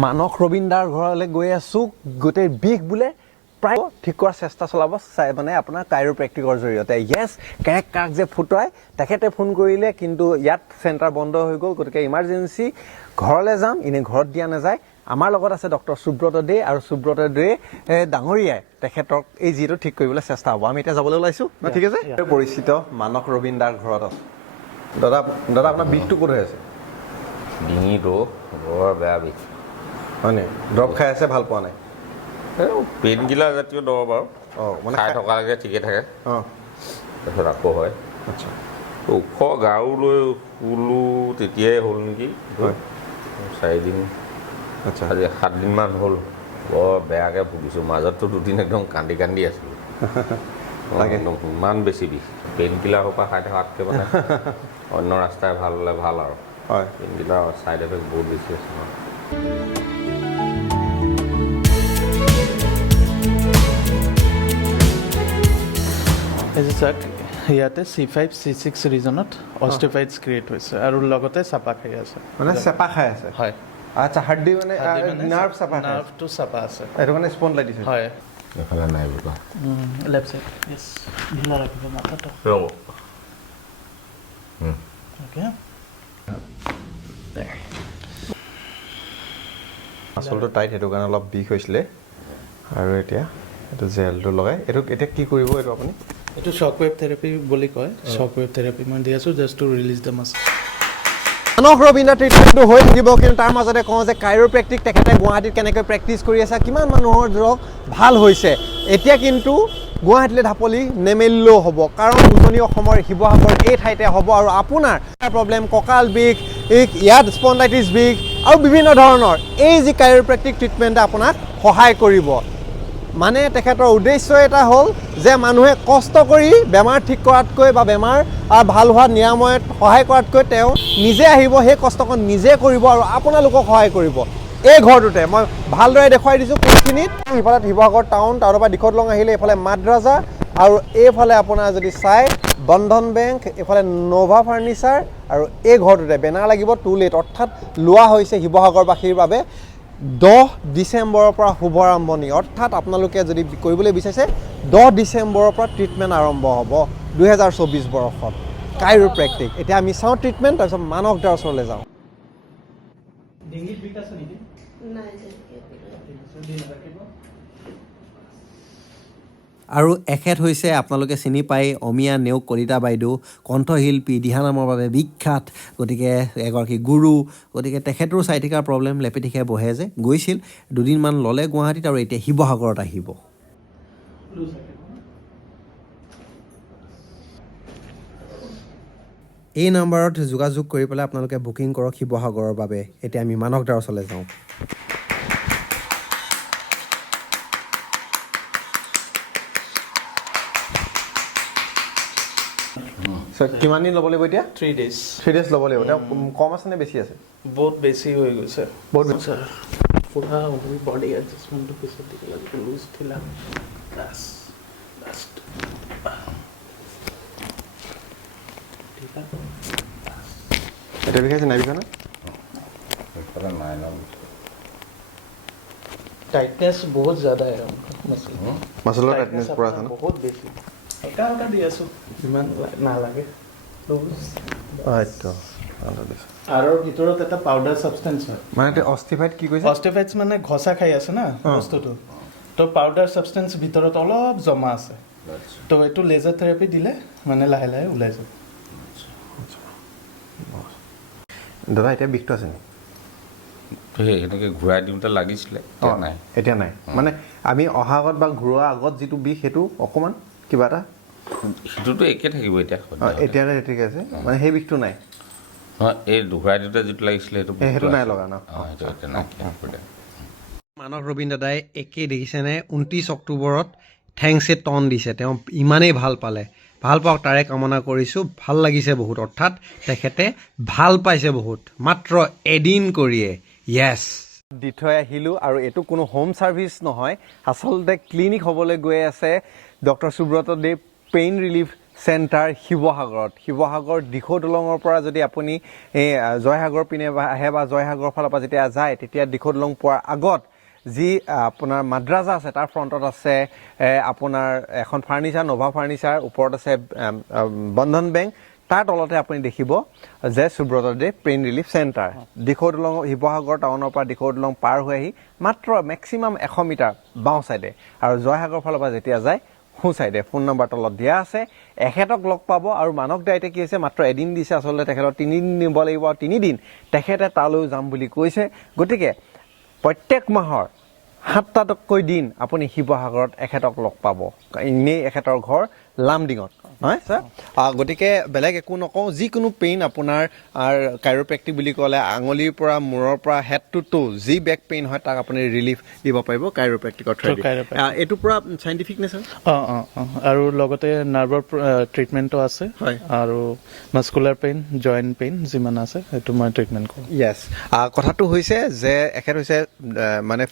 মানস ৰবীন্দাৰ ঘৰলৈ গৈ আছো গোটেই বিষ বুলে প্ৰায় ঠিক কৰাৰ চেষ্টা চলাব মানে আপোনাৰ কাইৰোপ্ৰেক্টিকৰ জৰিয়তে ইয়েছ কেৰেক কাক যে ফুটাই তেখেতে ফোন কৰিলে কিন্তু ইয়াত চেণ্টাৰ বন্ধ হৈ গ'ল গতিকে ইমাৰ্জেঞ্চি ঘৰলৈ যাম এনে ঘৰত দিয়া নাযায় আমাৰ লগত আছে ডক্টৰ সুব্ৰত দে আৰু সুব্ৰত দে ডাঙৰীয়াই তেখেতক এই জিটো ঠিক কৰিবলৈ চেষ্টা হ'ব আমি এতিয়া যাবলৈ ওলাইছো না ঠিক আছে পৰিচিত মানস ৰবীন্দাৰ ঘৰত আছে দাদা দাদা আপোনাৰ বিষটো ক'ত হৈ আছে ডিঙিটো বৰ বেয়া বিষ হয়নে ড্ৰপ খাই আছে ভাল পোৱা নাই পেইন কিলাৰ জাতীয় দৰৱ আৰু মানে খাই থকালৈকে ঠিকে থাকে তাৰপিছত আকৌ হয় আচ্ছা ওখ গাৰু লৈ শুলো তেতিয়াই হ'ল নেকি 4 দিন আচ্ছা আজি 7 দিনমান হ'ল বৰ বেয়াকৈ ভুগিছোঁ মাজততো 2 দিন একদম কান্দি কান্দি আছিলোঁ একদম ইমান বেছি বিষ পেইন কিলাৰ সোপা খাই থকাতকৈ মানে অন্য ৰাস্তাই ভাল হ'লে ভাল আৰু হয় পেইন কিলাৰ ছাইড এফেক্ট বহুত বেছি আছে চাওক ইয়াতে C5 C6 ৰিজনত অষ্টিফাইডছ ক্ৰিয়েট হৈছে আৰু লগতে চাপা খাই আছে মানে চেপা খাই আছে হয় আচ্ছা হাৰ্ডি মানে নাৰ্ভ চাপা খাই নাৰ্ভটো চাপা আছে এইটো মানে স্পন্ডলাইটিছ হয় এইফালে নাই বোলা লেফ্ট চাইড ইয়েছ ঢিলা ৰাখিব মাথাটো ৰ'ব ওকে আচলতে টাইট সেইটো কাৰণে অলপ বিষ হৈছিলে আৰু এতিয়া এইটো জেলটো লগাই এইটো এতিয়া কি কৰিব এইটো আপুনি এইটো শ্বক ৱেভ থেৰাপি বুলি কয় শ্বক ৱেভ থেৰাপি মই দি আছোঁ just to release the muscle Manas ৰবীন্দাৰ ট্ৰিটমেণ্টটো হৈ থাকিব কিন্তু তাৰ মাজতে কওঁ যে কাইৰোপ্ৰেক্টিক তেখেতে গুৱাহাটীত কেনেকৈ প্ৰেক্টিচ কৰি আছে কিমান মানুহৰ ধৰক ভাল হৈছে এতিয়া কিন্তু গুৱাহাটীলৈ ঢাপলি নেমেলিলেও হ'ব কাৰণ উজনি অসমৰ শিৱসাগৰ এই ঠাইতে হ'ব আৰু আপোনাৰ প্ৰব্লেম কঁকাল বিষ ইয়াত স্পন্ডাইটিছ বিষ আৰু বিভিন্ন ধৰণৰ এই যি কাইৰোপ্ৰেক্টিক ট্ৰিটমেণ্টে আপোনাক সহায় কৰিব মানে তেখেতৰ উদ্দেশ্য এটা হ'ল যে মানুহে কষ্ট কৰি বেমাৰ ঠিক কৰাতকৈ বা বেমাৰ ভাল হোৱা নিৰাময়ত সহায় কৰাতকৈ তেওঁ নিজে আহিব সেই কষ্টকণ নিজে কৰিব আৰু আপোনালোকক সহায় কৰিব এই ঘৰটোতে মই ভালদৰে দেখুৱাই দিছোঁ কোনখিনিত ইফালে শিৱসাগৰ টাউনৰ পৰা দিখতলং আহিলে এইফালে মাদ্ৰাজা আৰু এইফালে আপোনাৰ যদি চাই বন্ধন বেংক এইফালে নভা ফাৰ্নিচাৰ আৰু এই ঘৰটোতে বেনাৰ লাগিব টু লেট অৰ্থাৎ লোৱা হৈছে শিৱসাগৰবাসীৰ বাবে 10 ডিচেম্বৰৰ পৰা শুভ আৰম্ভণি অৰ্থাৎ আপোনালোকে যদি কৰিবলৈ বিচাৰিছে 10 ডিচেম্বৰৰ পৰা ট্ৰিটমেণ্ট আৰম্ভ হ'ব 2024 বৰ্ষত কাইৰোপ্ৰেক্টিক এতিয়া আমি চাওঁ ট্ৰিটমেণ্ট তাৰপিছত মানস দাৰ ওচৰলৈ যাওঁ আৰু এখেত হৈছে আপোনালোকে চিনি পাই অমিয়া নেওগ কলিতা বাইদেউ কণ্ঠশিল্পী দিহানামৰ বাবে বিখ্যাত গতিকে এগৰাকী গুৰু গতিকে তেখেতৰো চাইটিকাৰ প্ৰব্লেম লেপেটিকে বহে যে গৈছিল 2 দিনমান ল'লে গুৱাহাটীত আৰু এতিয়া শিৱসাগৰত আহিব এই নাম্বাৰত যোগাযোগ কৰি পেলাই আপোনালোকে বুকিং কৰক শিৱসাগৰৰ বাবে এতিয়া আমি মানস দাৰ ওচৰলৈ যাওঁ কিমান দিন ল'ব লাগিব এতিয়া 3 days 3 days ল'ব লাগিব কম আছে নে বেছি আছে বহুত বেছি হৈ গৈছে বহুত বেছি পুৰা বডি এডজাষ্টমেণ্টটো পিছত দিব লাগিব লুজ থিলা বাছ লাষ্ট ঠিক আছে এটা বিষাইছে নাই বিষা না এইফালে নাই ন টাইটনেছ বহুত জ্যাদা है মাছলৰ টাইটনেছ পুৰা আছে না বহুত বেছি হালকা হালকা দি আছোঁ ইমান নালাগে আৰু ভিতৰত এটা পাউডাৰ ছাবষ্টেন্স হয় মানে অষ্টিফাইড কি কৈছে অষ্টিফাইডছ মানে ঘষা খাই আছে না বস্তুটো তো পাউডাৰ ছাবষ্টেন্স ভিতৰত অলপ জমা আছে তো এইটো লেজাৰ থেৰাপি দিলে মানে লাহে লাহে ওলাই যাব দাদা এতিয়া বিষটো আছে নেকি এনেকৈ ঘূৰাই দিওঁতে লাগিছিলে এতিয়া নাই মানে আমি অহা আগত বা ঘূৰোৱা আগত যিটো বিষ সেইটো অকণমান কিবা এটা সেইটোতো একে থাকিব এতিয়া এতিয়া ঠিক আছে মানে সেই বিষটো নাই এই ঘূৰাই দিওঁতে যিটো লাগিছিলে সেইটো নাই লগা ন মানস ৰবীন দাদাই একেই দেখিছেনে 29 অক্টোবৰত থেংকছ এ টন দিছে তেওঁ ইমানেই ভাল পালে ভাল পাওক তাৰে কামনা কৰিছোঁ ভাল লাগিছে বহুত অৰ্থাৎ তেখেতে ভাল পাইছে বহুত মাত্ৰ এদিন কৰিয়ে য়েছ দি থৈ আহিলোঁ আৰু এইটো কোনো হোম ছাৰ্ভিচ নহয় আচলতে ক্লিনিক হ'বলৈ গৈ আছে doctor Subrata Dev pain relief centre Sivasagar Dikhow দলঙৰ পৰা যদি আপুনি এই জয়সাগৰ পিনে আহে বা জয়সাগৰৰ ফালৰ পৰা যেতিয়া যায় তেতিয়া দিখৌ দলং পোৱাৰ আগত যি আপোনাৰ মাদ্ৰাজা আছে তাৰ ফ্ৰণ্টত আছে আপোনাৰ এখন ফাৰ্নিচাৰ নভা ফাৰ্নিচাৰ ওপৰত আছে বন্ধন বেংক তাৰ তলতে আপুনি দেখিব যে সুব্ৰতদেৱ পেইন ৰিলিফ চেণ্টাৰ দিখৌ দলং শিৱসাগৰ টাউনৰ পৰা দিখৌ দলং পাৰ হৈ আহি মাত্ৰ মেক্সিমাম 100 মিটাৰ বাওঁ চাইডে আৰু জয়সাগৰ ফালৰ পৰা যেতিয়া যায় সোঁ চাইডে ফোন নম্বৰ তলত দিয়া আছে এখেতক লগ পাব আৰু মানক দাইতে কি হৈছে মাত্ৰ এদিন দিছে আচলতে তেখেতক 3 দিন নিব লাগিব 3 দিন তেখেতে তালৈ যাম বুলি কৈছে গতিকে প্ৰত্যেক মাহৰ 7টাতকৈ দিন আপুনি শিৱসাগৰত এখেতক লগ পাব এনেই এখেতৰ ঘৰ লামডিঙত হয় ছাৰ গতিকে বেলেগ একো নকওঁ যিকোনো পেইন আপোনাৰ কাইৰোপ্ৰেক্টিক বুলি ক'লে আঙুলিৰ পৰা মূৰৰ পৰা হেড টু টো যি বেক পেইন হয় তাক আপুনি ৰিলিফ দিব পাৰিব কাইৰোপ্ৰেক্টিকৰ থ্ৰুদি এইটো পুৰা চাইণ্টিফিক নে ছাৰ আৰু লগতে নাৰ্ভৰ ট্ৰিটমেণ্টো আছে আৰু মাস্কুলাৰ পেইন জইণ্ট পেইন যিমান আছে সেইটো মই ট্ৰিটমেণ্ট কৰোঁ য়েছ কথাটো হৈছে যে এখেত হৈছে মানে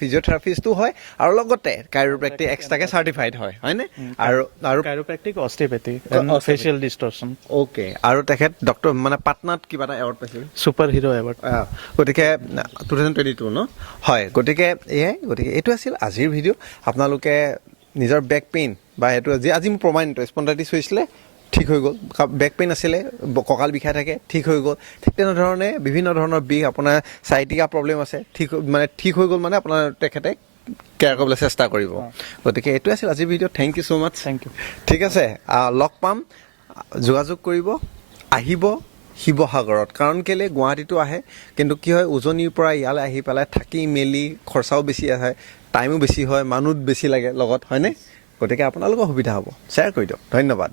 ফিজিঅ'থেৰাপিষ্টো হয় আৰু লগতে কাইৰোপ্ৰেক্টিক এক্সট্ৰাকে চাৰ্টিফাইড হয়নে আৰু কাইৰোপ্ৰেক্টিক অষ্টিওপেথি এণ্ড ফেচিয়েল ডিষ্টৰশ্যন অ'কে আৰু তেখেত ডক্টৰ মানে পাটনাত কিবা এটা এৱাৰ্ড পাইছিল ছুপাৰ হিৰো এৱাৰ্ড গতিকে 2022 ন হয় গতিকে এইটো আছিল আজিৰ ভিডিঅ' আপোনালোকে নিজৰ বেক পেইন বা এইটো আজি মোৰ প্ৰমাণিত স্পণ্ডাইটিছ হৈছিলে ঠিক হৈ গ'ল বেক পেইন আছিলে কঁকাল বিষাই থাকে ঠিক হৈ গ'ল ঠিক তেনেধৰণে বিভিন্ন ধৰণৰ বিষ আপোনাৰ চাইটিকা প্ৰব্লেম আছে ঠিক হৈ গ'ল মানে আপোনাৰ তেখেতে কেয়াৰ কৰিবলৈ চেষ্টা কৰিব গতিকে এইটো আছিল আজিৰ video' thank you so' much thank you ঠিক আছে লগ পাম যোগাযোগ কৰিব আহিব শিৱসাগৰত কাৰণ কেলৈ গুৱাহাটীতো আহে কিন্তু কি হয় উজনিৰ পৰা ইয়ালৈ আহি পেলাই থাকি মেলি খৰচাও বেছি আহে টাইমো বেছি হয় মানুহ বেছি লাগে লগত হয়নে গতিকে আপোনালোকৰ সুবিধা হ'ব শ্বেয়াৰ কৰি দিয়ক ধন্যবাদ